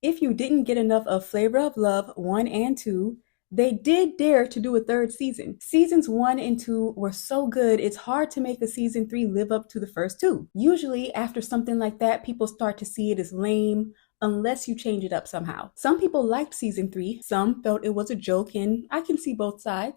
If you didn't get enough of Flavor of Love 1 and 2, they did dare to do a third season. Seasons 1 and 2 were so good, it's hard to make a season 3 live up to the first two. Usually, after something like that, people start to see it as lame, unless you change it up somehow. Some people liked season 3, some felt it was a joke, and I can see both sides.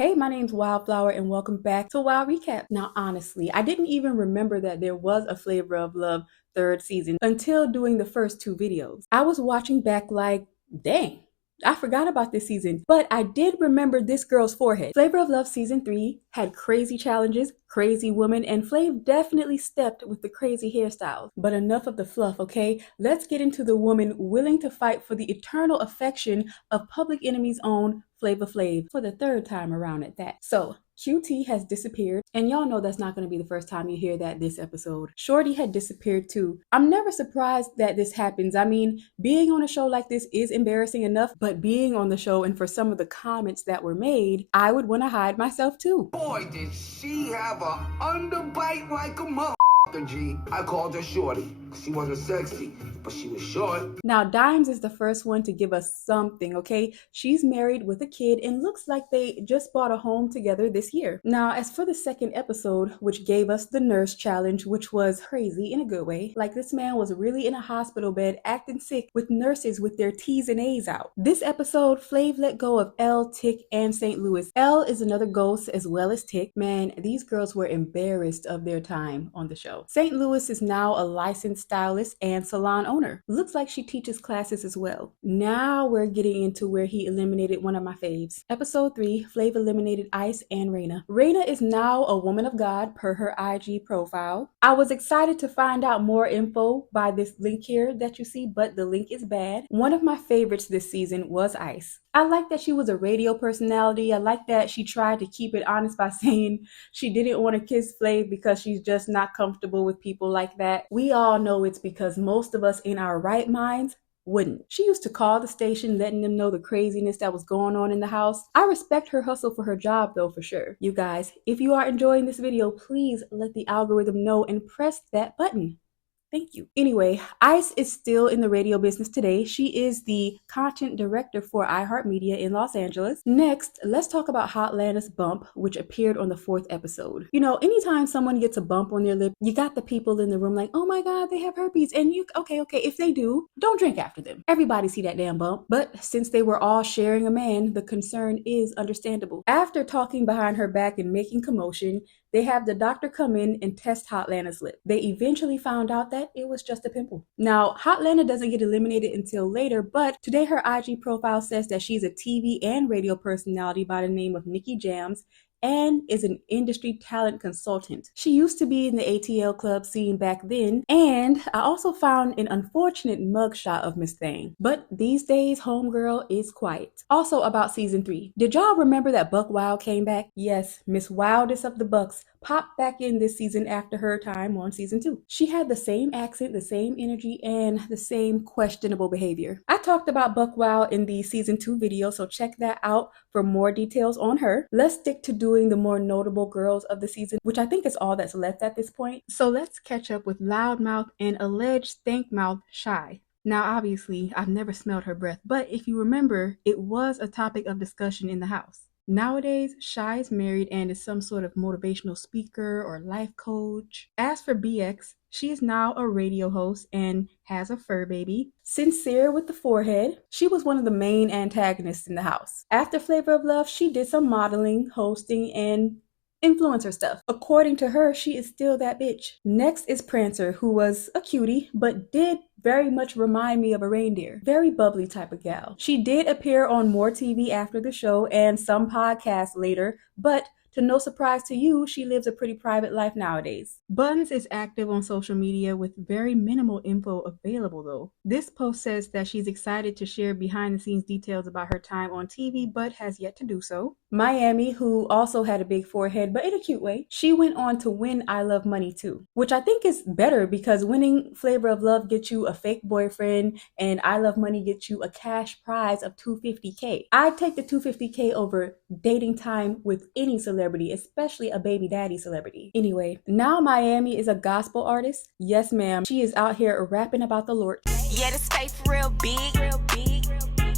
Hey, my name's Wildflower and welcome back to Wild Recap. Now, honestly, I didn't even remember that there was a Flavor of Love third season until doing the first two videos. I was watching back like, dang, I forgot about this season, but I did remember this girl's forehead. Flavor of Love season 3 had crazy challenges, crazy women, and Flav definitely stepped with the crazy hairstyles. But enough of the fluff, okay? Let's get into the woman willing to fight for the eternal affection of Public Enemy's own Flavor Flav for the third time around at that. So, QT has disappeared, and y'all know that's not going to be the first time you hear that this episode. Shorty had disappeared too. I'm never surprised that this happens. I mean, being on a show like this is embarrassing enough, but being on the show and for some of the comments that were made, I would want to hide myself too. Boy, did she have a underbite like a mother. G. I called her Shorty. She wasn't sexy, but she was short. Now, Dimes is the first one to give us something, okay? She's married with a kid and looks like they just bought a home together this year. Now, as for the second episode, which gave us the nurse challenge, which was crazy in a good way, like this man was really in a hospital bed acting sick with nurses with their T's and A's out. This episode, Flav let go of Elle, Tick, and St. Louis. Elle is another ghost as well as Tick. Man, these girls were embarrassed of their time on the show. St. Louis is now a licensed stylist and salon owner. Looks like she teaches classes as well. Now we're getting into where he eliminated one of my faves. Episode 3, Flav eliminated Ice and Raina. Raina is now a woman of God per her IG profile. I was excited to find out more info by this link here that you see, but the link is bad. One of my favorites this season was Ice. I like that she was a radio personality. I like that she tried to keep it honest by saying she didn't want to kiss Flav because she's just not comfortable with people like that. We all know it's because most of us in our right minds wouldn't. She used to call the station letting them know the craziness that was going on in the house. I respect her hustle for her job though, for sure. You guys, if you are enjoying this video, please let the algorithm know and press that button. Thank you. Anyway, Ice is still in the radio business today. She is the content director for iHeartMedia in Los Angeles. Next, let's talk about Hotlanta's bump, which appeared on the 4th episode. You know, anytime someone gets a bump on their lip, you got the people in the room like, oh my God, they have herpes. And you, okay, if they do, don't drink after them. Everybody see that damn bump. But since they were all sharing a man, the concern is understandable. After talking behind her back and making commotion, they have the doctor come in and test Hotlanta's lip. They eventually found out that it was just a pimple. Now, Hotlanta doesn't get eliminated until later, but today her IG profile says that she's a TV and radio personality by the name of Nikki Jams and is an industry talent consultant. She used to be in the ATL club scene back then, and I also found an unfortunate mugshot of Miss Thang. But these days, homegirl is quiet. Also about season 3, did y'all remember that Buck Wild came back? Yes, Miss Wildest of the Bucks popped back in this season after her time on season 2. She had the same accent, the same energy, and the same questionable behavior. I talked about Buck Wild in the season 2 video, so check that out for more details on her. Let's stick to doing the more notable girls of the season, which I think is all that's left at this point. So let's catch up with Loudmouth and alleged Stankmouth Shy. Now, obviously, I've never smelled her breath, but if you remember, it was a topic of discussion in the house. Nowadays, Shy is married and is some sort of motivational speaker or life coach. As for BX, she is now a radio host and has a fur baby. Sincere with the forehead, she was one of the main antagonists in the house. After Flavor of Love, she did some modeling, hosting, and influencer stuff. According to her, she is still that bitch. Next is Prancer, who was a cutie, but did very much remind me of a reindeer. Very bubbly type of gal. She did appear on more TV after the show and some podcasts later, but to no surprise to you, she lives a pretty private life nowadays. Buns is active on social media with very minimal info available though. This post says that she's excited to share behind the scenes details about her time on TV, but has yet to do so. Miami, who also had a big forehead, but in a cute way, she went on to win I Love Money too, which I think is better because winning Flavor of Love gets you a fake boyfriend and I Love Money gets you a cash prize of $250K. I'd take the $250K over dating time with any celebrity celebrity, especially a baby daddy celebrity. Anyway, now Miami is a gospel artist. Yes, ma'am. She is out here rapping about the Lord. Yeah, this faith real big, real big.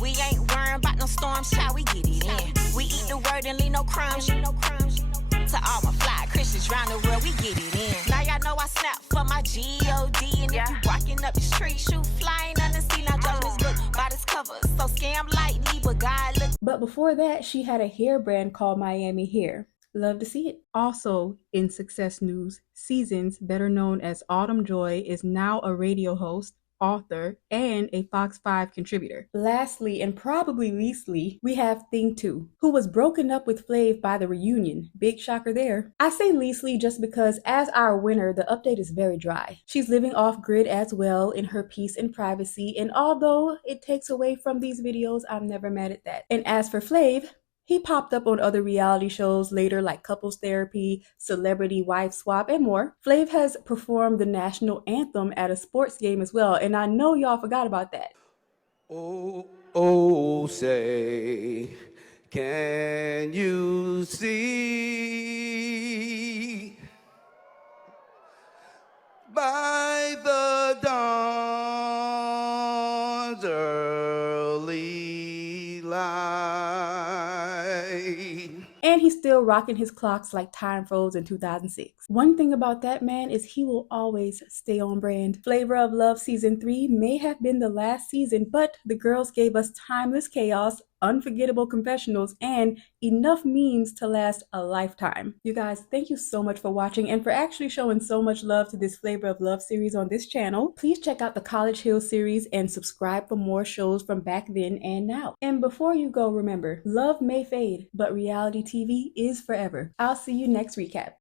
We ain't worrying about no storms, child, we get it in. We eat the word and leave no crumbs. To all my fly Christians round the world, we get it in. Now y'all know I snap for my G-O-D. And if you walking up the street, shoot flying on the sea. Now judgment's book by this cover, so scam lightly, but God look. But before that, she had a hair brand called Miami Hair. Love to see it. Also, in success news, Seasons, better known as Autumn Joy, is now a radio host, author, and a Fox 5 contributor. Lastly, and probably leastly, we have Thing 2, who was broken up with Flav by the reunion. Big shocker there. I say leastly just because as our winner, the update is very dry. She's living off grid as well in her peace and privacy, and although it takes away from these videos, I'm never mad at that. And as for Flav, he popped up on other reality shows later like Couples Therapy, Celebrity Wife Swap, and more. Flav has performed the national anthem at a sports game as well, and I know y'all forgot about that. Oh, oh, say, can you see by the dawn's early light? And he's still rocking his clocks like time froze in 2006. One thing about that man is he will always stay on brand. Flavor of Love Season 3 may have been the last season, but the girls gave us timeless chaos, unforgettable confessionals, and enough memes to last a lifetime. You guys, thank you so much for watching and for actually showing so much love to this Flavor of Love series on this channel. Please check out the College Hill series and subscribe for more shows from back then and now. And before you go, remember, love may fade, but reality TV is forever. I'll see you next recap.